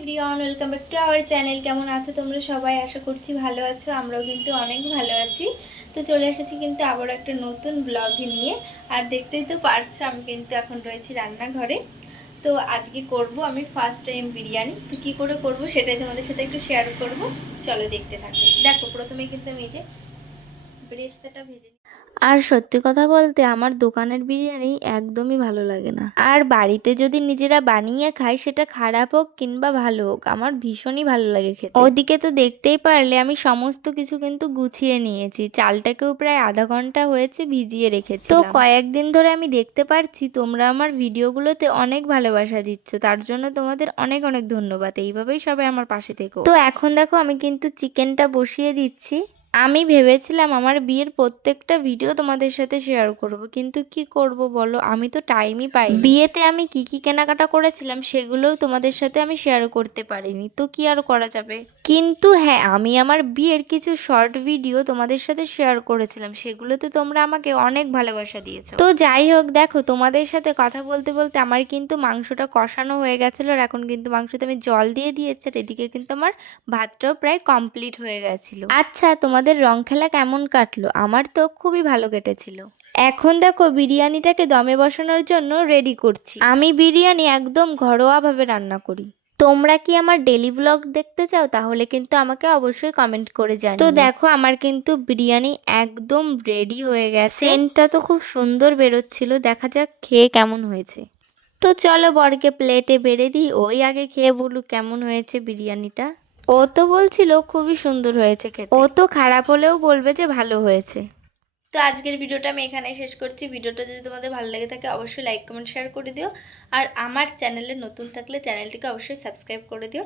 Everyone, welcome back to our channel. কেমন আছো তোমরা সবাই? আশা করছি ভালো আছো। আমরাও কিন্তু অনেক ভালো আছি। তো চলে এসেছি কিন্তু আবার একটা নতুন ব্লগ নিয়ে। আর দেখতেই তো পারছো আমি কিন্তু এখন রয়েছি রান্নাঘরে। তো আজকে করব আমি ফার্স্ট টাইম বিরিয়ানি। তো কী করে করব সেটাই তোমাদের সাথে একটু শেয়ার করব। চলো দেখতে থাকো। দেখো, প্রথমে কিন্তু আমি এই যে ব্রেস্তাটা ভেজে নিই। আর সত্যি কথা বলতে আমার দোকানের বিরিয়ানি একদমই ভালো লাগে না। আর বাড়িতে যদি নিজেরা বানিয়ে খাই, সেটা খারাপ হোক কিংবা ভালো হোক, আমার ভীষণই ভালো লাগে খেতে। ওদিকে তো দেখতেই পারলে আমি সমস্ত কিছু কিন্তু গুছিয়ে নিয়েছি। চালটাকেও প্রায় আধা ঘন্টা হয়েছে ভিজিয়ে রেখেছি। তো কয়েকদিন ধরে আমি দেখতে পারছি তোমরা আমার ভিডিওগুলোতে অনেক ভালোবাসা দিচ্ছ, তার জন্য তোমাদের অনেক অনেক ধন্যবাদ। এইভাবেই সবাই আমার পাশে থেকো। তো এখন দেখো আমি কিন্তু চিকেনটা বসিয়ে দিচ্ছি। আমি ভেবেছিলাম আমার বিয়ের প্রত্যেকটা ভিডিও তোমাদের সাথে শেয়ার করব, কিন্তু কি করব বলো, আমি তো টাইমই পাইনি। বিয়েতে আমি কি কি কেনাকাটা করেছিলাম সেগুলোও তোমাদের সাথে আমি শেয়ার করতে পারিনি, তো কি আর করা যাবে। কিন্তু হ্যাঁ, আমি আমার বিয়ের কিছু শর্ট ভিডিও তোমাদের সাথে শেয়ার করেছিলাম, সেগুলোতে তোমরা আমাকে অনেক ভালোবাসা দিয়েছো। তো যাই হোক, দেখো তোমাদের সাথে কথা বলতে বলতে আমার কিন্তু মাংসটা কষানো হয়ে গেছিলো, আর এখন কিন্তু মাংসতে আমি জল দিয়ে দিয়েছি। আর এদিকে কিন্তু আমার ভাতটাও প্রায় কমপ্লিট হয়ে গেছিলো। আচ্ছা, তোমাদের রং খেলা কেমন কাটলো? আমার তো খুবই ভালো কেটেছিল। এখন দেখো বিরিয়ানিটাকে দমে বসানোর জন্য রেডি করছি। আমি বিরিয়ানি একদম ঘরোয়াভাবে রান্না করি। তোমরা কি আমার ডেলি ব্লগ দেখতে চাও? তাহলে কিন্তু আমাকে অবশ্যই কমেন্ট করে জানিও। তো দেখো আমার কিন্তু বিরিয়ানি একদম রেডি হয়ে গেছে। সেন্টটা তো খুব সুন্দর বেরোচ্ছিল, দেখা যাক খেয়ে কেমন হয়েছে। তো চলো বরকে প্লেটে বেড়ে দিই, ওই আগে খেয়ে বলুক কেমন হয়েছে বিরিয়ানিটা। ও তো বলছিল খুবই সুন্দর হয়েছে খেতে। ও তো খারাপ হলেও বলবে যে ভালো হয়েছে। তো আজকের ভিডিওটা আমি এখানেই শেষ করছি। ভিডিওটা যদি তোমাদের ভালো লেগে থাকে অবশ্যই লাইক কমেন্ট শেয়ার করে দিও। আর আমার চ্যানেলে নতুন থাকলে চ্যানেলটিকে অবশ্যই সাবস্ক্রাইব করে দিও।